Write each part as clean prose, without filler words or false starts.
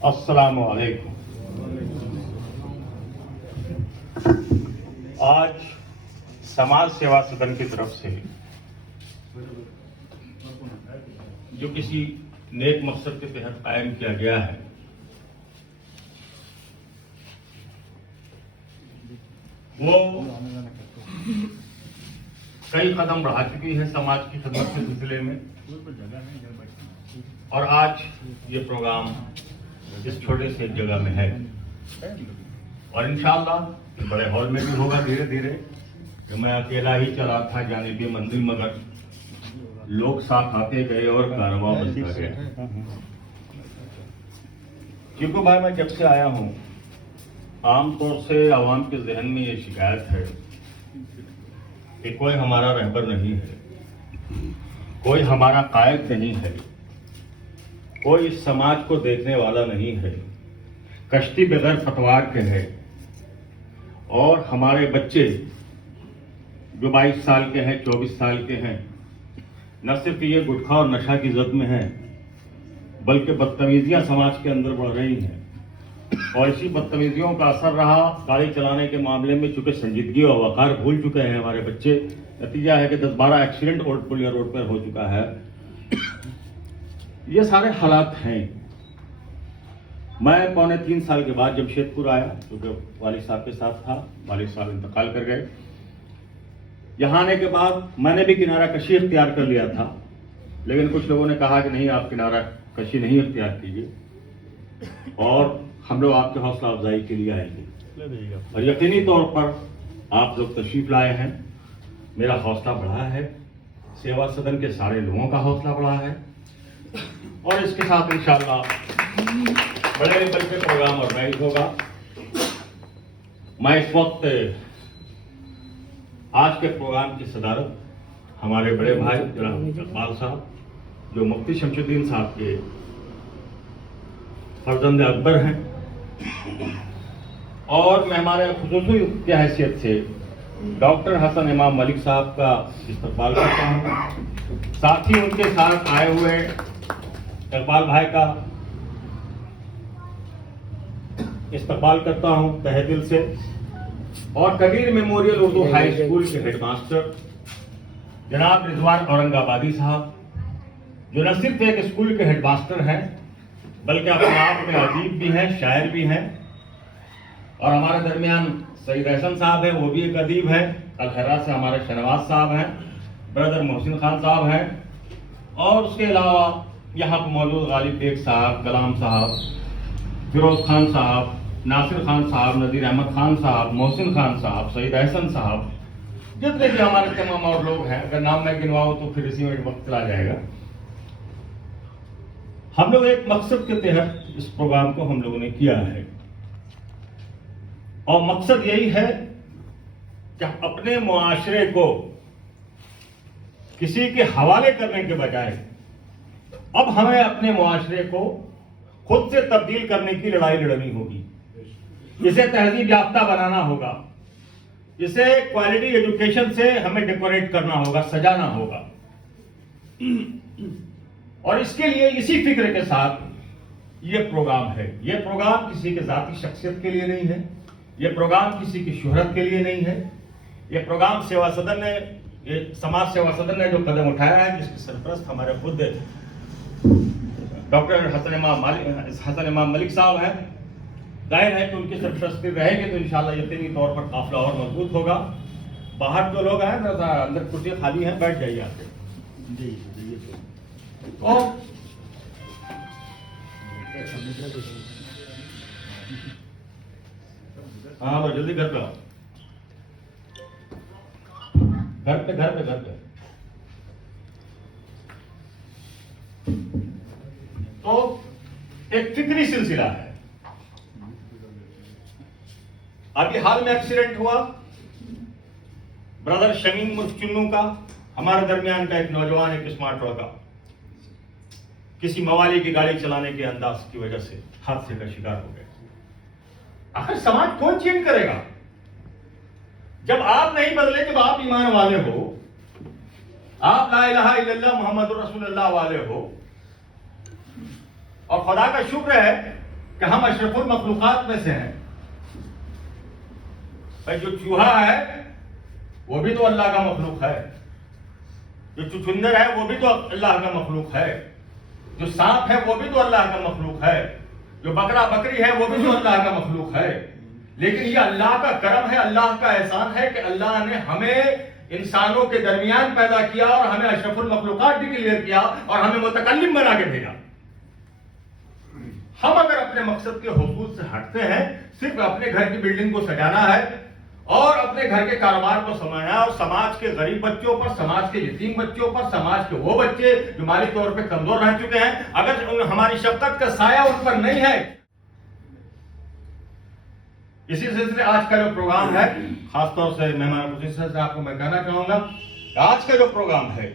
अस्सलामु अलैकुम। आज समाज सेवा सदन की तरफ से जो किसी नेक मकसद के तहत कायम किया गया है, वो कई कदम बढ़ा चुकी है समाज की खिदमत के सिलसिले में, और आज ये प्रोग्राम इस छोटे से जगह में है और इंशाअल्लाह बड़े हॉल में भी होगा धीरे धीरे। कि मैं अकेला ही चला था जानिबे मंदिर, मगर लोग साथ आते गए और कारवां बनता गया। क्योंकि भाई मैं जब से आया हूँ, आमतौर से आवाम के जहन में ये शिकायत है कि कोई हमारा रहबर नहीं है, कोई हमारा कायद नहीं है, कोई इस समाज को देखने वाला नहीं है, कश्ती बगैर पतवार के है। और हमारे बच्चे जो 22 साल के हैं, 24 साल के हैं, न सिर्फ ये गुटखा और नशा की जद में हैं, बल्कि बदतमीजियां समाज के अंदर बढ़ रही हैं। और इसी बदतमीजियों का असर रहा गाड़ी चलाने के मामले में, चूंकि संजीदगी और वकार भूल चुके हैं हमारे बच्चे। नतीजा है कि 10-12 एक्सीडेंट ओल्ड पुलिया रोड पर हो चुका है। ये सारे हालात हैं। मैं 3.25 साल के बाद जमशेदपुर आया, क्योंकि वालिद साहब के साथ था, वालिद साहब इंतकाल कर गए। यहाँ आने के बाद मैंने भी किनारा कशी इख्तियार कर लिया था, लेकिन कुछ लोगों ने कहा कि नहीं, आप किनारा कशी नहीं इख्तियार कीजिए और हम लोग आपके हौसला अफजाई के लिए आएंगे। और यकीनी तौर पर आप लोग तशरीफ लाए हैं, मेरा हौसला बढ़ा है, सेवा सदन के सारे लोगों का हौसला बढ़ा है, और इसके साथ इंशाअल्लाह बड़े लेवल पे प्रोग्राम ऑर्गेनाइज होगा। मैं इस वक्त आज के प्रोग्राम की सदारत हमारे बड़े भाई जनाब इकबाल साहब, जो मुफ्ती शमशुद्दीन साहब के फर्जंद अकबर हैं, और मैं हमारे खुसूसी की हैसियत से डॉक्टर हसन इमाम मलिक साहब का इस्तकबाल करता हूँ। साथ ही उनके साथ आए हुए इकबाल भाई का इस्तकबाल करता हूँ तहे दिल से, और Kabir memorial Urdu high school के हेडमास्टर जनाब रिजवान औरंगाबादी साहब, जो न सिर्फ एक स्कूल के हेडमास्टर हैं बल्कि अपने आप में अदीब भी हैं, शायर भी हैं। और हमारे दरमियान सईद एहसन साहब हैं, वो भी एक अदीब हैं। अलखैरा से हमारे शहनवाज साहब हैं, ब्रदर मोहसिन खान साहब हैं, और उसके अलावा यहाँ पर मौजूद गालिब बेग साहब, कलाम साहब, फिरोज खान साहब, नासिर खान साहब, नज़ीर अहमद खान साहब, मोहसिन खान साहब, सईद एहसन साहब, जितने भी हमारे तमाम और लोग हैं। अगर नाम मैं गिनवाऊं तो फिर इसी में वक्त चला जाएगा। हम लोग एक मकसद के तहत इस प्रोग्राम को हम लोगों ने किया है, और मकसद यही है कि अपने मुआशरे को किसी के हवाले करने के बजाय अब हमें अपने मुआशरे को खुद से तब्दील करने की लड़ाई लड़नी होगी। इसे तहजीब याफ्ता बनाना होगा, इसे क्वालिटी एजुकेशन से हमें डेकोरेट करना होगा, सजाना होगा। और इसके लिए इसी फिक्र के साथ ये प्रोग्राम है। ये प्रोग्राम किसी के जाती शख्सियत के लिए नहीं है, ये प्रोग्राम किसी की शोहरत के लिए नहीं है। ये प्रोग्राम सेवा सदन ने, ये समाज सेवा सदन ने जो कदम उठाया है, जिसके सरपरस्त हमारे खुद डॉक्टर हसन इमाम मलिक साहब हैं। जाहिर है कि उनकी सरपरस्ती रहेगी तो इंशाल्लाह यकीनी तौर पर काफिला और मजबूत होगा। बाहर जो लोग हैं, अंदर कुर्सी खाली हैं, बैठ जाइए आके। और हाँ बस जल्दी घर पे आओ, घर पे। तो एक फिक्री सिलसिला है। अभी हाल में एक्सीडेंट हुआ ब्रदर शमीम चुन्नू का, हमारे दरमियान का एक नौजवान, एक स्मार्ट लड़का, किसी मवाली की गाड़ी चलाने के अंदाज की वजह से हादसे का शिकार हो गया। आखिर समाज कौन चेंज करेगा? जब आप नहीं बदले, जब आप ईमान वाले हो, आप ला इलाहा इल्लल्लाह मुहम्मदुर रसूलुल्लाह वाले हो, और खुदा का शुक्र है कि हम अशरफुल मखलूकात में से हैं। भाई जो चूहा है वो भी तो अल्लाह का मखलूक है, जो चुचुंदर है वो भी तो अल्लाह का मखलूक है, जो सांप है वो भी तो अल्लाह का मखलूक है, जो बकरा बकरी है वो भी तो अल्लाह का मखलूक है। लेकिन ये अल्लाह का करम है, अल्लाह का एहसान है कि अल्लाह ने हमें इंसानों के दरमियान पैदा किया और हमें अशरफुल मखलूकात डिक्लेयर किया और हमें मुतकल्लिम बना के भेजा। हम अगर अपने मकसद के हुसूल से हटते हैं, सिर्फ अपने घर की बिल्डिंग को सजाना है और अपने घर के कारोबार को संभालना है और समाज के गरीब बच्चों पर, समाज के यतीम बच्चों पर, समाज के वो बच्चे जो माली तौर पे कमजोर रह चुके हैं, अगर हमारी शफकत का साया उन पर नहीं है। इसी सिलसिले आज का जो प्रोग्राम है, खासतौर से मेहमान खुशी से आपको मैं कहना चाहूंगा, आज का जो प्रोग्राम है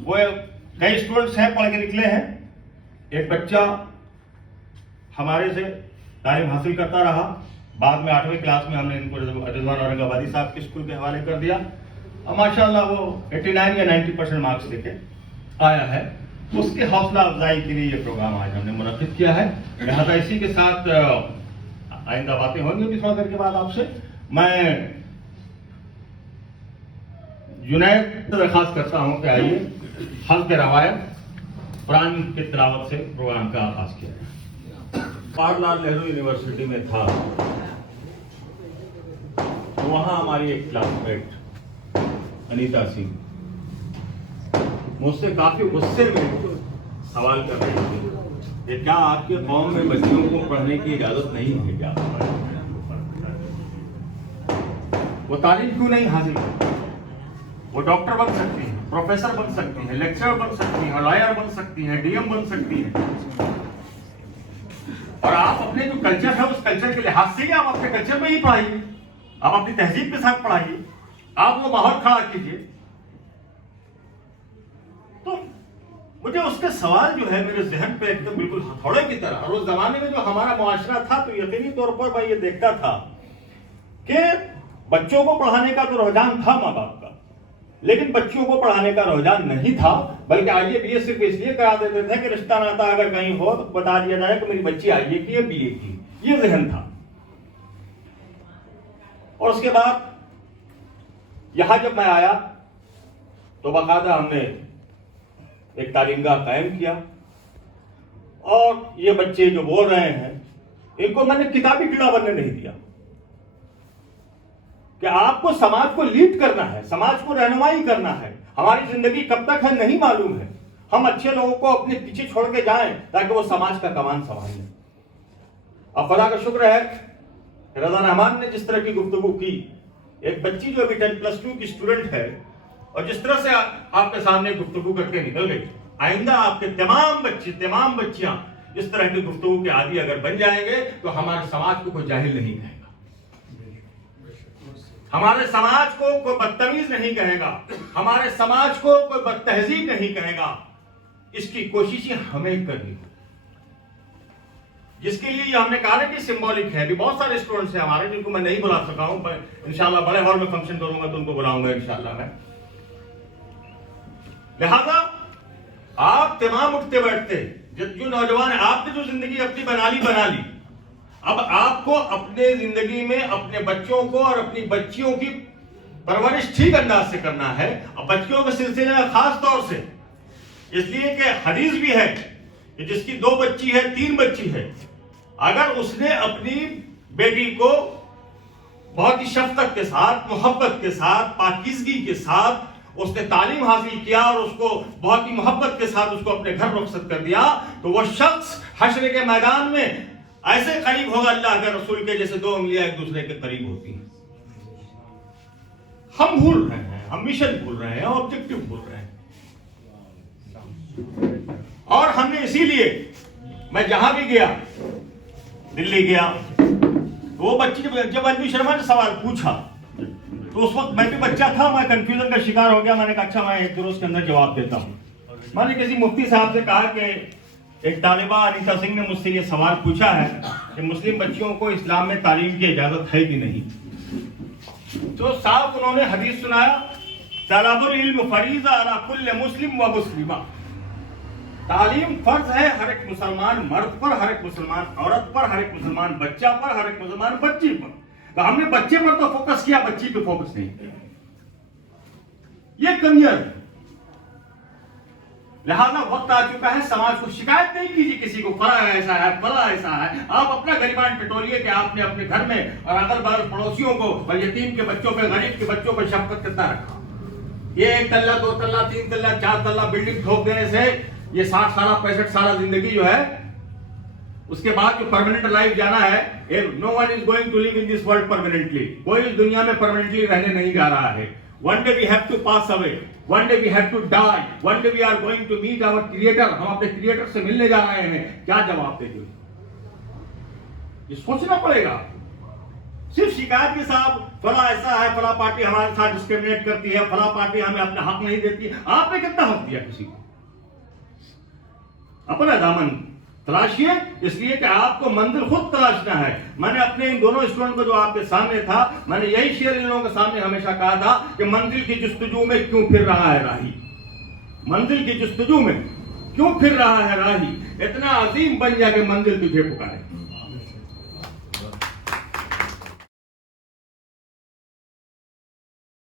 वो कई स्टूडेंट्स हैं पढ़ के निकले हैं। एक बच्चा हमारे से तालीम हासिल करता रहा, बाद में 8वीं क्लास में हमने इनको रिजवान औरंगाबादी साहब के स्कूल के हवाले कर दिया और माशाल्लाह वो 89 या 90% मार्क्स लेके आया है। उसके हौसला अफजाई के लिए ये प्रोग्राम आज हमने मुनक्किद किया है। लिहाजा इसी के साथ आइंदा बातें होंगी अभी थोड़ा देर के बाद आपसे। मैं जुनैद से दरखास्त करता हूं कि आइए हल्क़े रवायत कुरान की तिलावत से प्रोग्राम का आगाज किया जाए। जवाहरलाल नेहरू यूनिवर्सिटी में था तो वहां हमारी एक क्लासमेट अनीता सिंह मुझसे काफी गुस्से में सवाल कर रही थी कि क्या आपके कौम में बच्चियों को पढ़ने की इजाजत नहीं है क्या? वो तालीम क्यों नहीं हासिल करती? वो डॉक्टर बन सकती हैं, प्रोफेसर बन सकती हैं, लेक्चरर बन सकती हैं, लॉयर बन सकती हैं, डीएम बन सकती हैं। और आप अपने जो कल्चर है उस कल्चर के लिहाज से ही आप अपने कल्चर में ही पढ़ाइए, आप अपनी तहजीब के साथ पढ़ाइए, आप वो माहौल खड़ा कीजिए। तो मुझे उसके सवाल जो है मेरे जहन पे एकदम बिल्कुल हथौड़े की तरह, और उस जमाने में जो हमारा मुआशरा था तो यकीनी तौर पर मैं ये देखता था कि बच्चों को पढ़ाने का तो रुझान था माँ बाप का, लेकिन बच्चियों को पढ़ाने का रुझान नहीं था, बल्कि आईए बीए सिर्फ इसलिए करा देते थे कि रिश्ता नाता अगर कहीं हो तो बता दिया जाए कि मेरी बच्ची आईए की है, बीए की, ये जहन था। और उसके बाद यहां जब मैं आया तो बाकायदा हमने एक तालीमगाह कायम किया और ये बच्चे जो बोल रहे हैं इनको मैंने किताबी कीड़ा बनने नहीं दिया कि आपको समाज को लीड करना है, समाज को रहनुमाई करना है। हमारी जिंदगी कब तक है नहीं मालूम है, हम अच्छे लोगों को अपने पीछे छोड़ के जाएं ताकि वो समाज का कमान संभाल लें। अब खुदा का शुक्र है रज़ा रहमान ने जिस तरह की गुफ्तगू की, एक बच्ची जो अभी 10+2 की स्टूडेंट है और जिस तरह से आपके सामने गुफ्तगू करके निकल गई, आइंदा आपके तमाम बच्चे तमाम बच्चियां इस तरह की गुफ्तगू के आदी अगर बन जाएंगे तो हमारे समाज को कोई जाहिल नहीं कहेगा, हमारे समाज को कोई बदतमीज नहीं कहेगा, हमारे समाज को कोई बदतहजीब नहीं कहेगा। इसकी कोशिशें हमें करनी है, जिसके लिए ये हमने कहा कि सिंबॉलिक है। अभी बहुत सारे स्टूडेंट्स हैं हमारे जिनको मैं नहीं बुला सका हूं, इंशाल्लाह बड़े हॉल में फंक्शन करूंगा तो उनको बुलाऊंगा इंशाल्लाह मैं। लिहाजा आप तमाम उठते बैठते जो नौजवान है, आपने जो जिंदगी अपनी बना ली, अब आपको अपने जिंदगी में अपने बच्चों को और अपनी बच्चियों की परवरिश ठीक अंदाज से करना है। और बच्चियों के सिलसिले में खास तौर से इसलिए कि हदीस भी है कि जिसकी 2 बच्ची है 3 बच्ची है, अगर उसने अपनी बेटी को बहुत ही शफकत के साथ, मोहब्बत के साथ, पाकीज़गी के साथ उसने तालीम हासिल किया और उसको बहुत ही मोहब्बत के साथ उसको अपने घर रुखसत कर दिया, तो वह शख्स हश्र के मैदान में ऐसे करीब होगा अल्लाह के रसूल के जैसे 2 उंगलियां एक दूसरे के करीब होती हैं। हम भूल रहे हैं, हम मिशन भूल रहे हैं, ऑब्जेक्टिव भूल रहे हैं। और हमने इसीलिए मैं जहां भी गया, दिल्ली गया, तो वो बच्ची जब अन्वी शर्मा ने सवाल पूछा तो उस वक्त मैं भी बच्चा था, मैं कंफ्यूजन का शिकार हो गया। मैंने कहा अच्छा मैं एक रोज के अंदर जवाब देता हूं। मैंने किसी मुफ्ती साहब से कहा कि एक तालिबा अनीता सिंह ने मुझसे ये सवाल पूछा है कि मुस्लिम बच्चियों को इस्लाम में तालीम की इजाजत है कि नहीं। तो साहब उन्होंने हदीस सुनाया, तलबुल इल्म फरीज़ा अला कुल्ल मुस्लिम व मुस्लिमा, तालीम फर्ज है हर एक मुसलमान मर्द पर, हर एक मुसलमान औरत पर, हर एक मुसलमान बच्चा पर, हर एक मुसलमान बच्ची पर। तो हमने बच्चे पर तो फोकस किया, बच्ची पे फोकस नहीं किया। ये कमियां है। लिहाजा वक्त आ चुका है, समाज को शिकायत नहीं कीजिए किसी को, फला ऐसा है, फला ऐसा है। आप अपना गरीबान टटोलिए कि आपने अपने घर में और अगल बगल पड़ोसियों को और यतीम के बच्चों पे, गरीब के बच्चों पे शफकत कितना रखा। ये 1 तल्ला 2 तल्ला 3 तल्ला 4 तल्ला बिल्डिंग ठोक देने से ये 60 साल 65 साल जिंदगी जो है, उसके बाद जो परमानेंट लाइफ जाना है, no one is going to live in this world permanently. कोई इस दुनिया में परमानेंटली रहने नहीं जा रहा है। One day we have to pass away, one day we have to die, one day we are going to meet our creator. हम अपने क्रिएटर से मिलने जा रहे हैं। क्या जवाब देंगे? ये सोचना पड़ेगा। सिर्फ शिकायत के साथ फला ऐसा है, फला पार्टी हमारे साथ डिस्क्रिमिनेट करती है, फला पार्टी हमें अपना हक नहीं देती। आपने कितना हक दिया किसी को? अपना दामन तलाशिए, इसलिए कि आपको मंजिल खुद तलाशना है। मैंने अपने इन दोनों स्टूडेंट को जो आपके सामने था, मैंने यही शेर इन लोगों के सामने हमेशा कहा था कि मंजिल की जुस्तजू में क्यों फिर रहा है राही, मंजिल की जुस्तजू में क्यों फिर रहा है राही। इतना अजीम बन जा कि मंजिल तुझे पुकारे।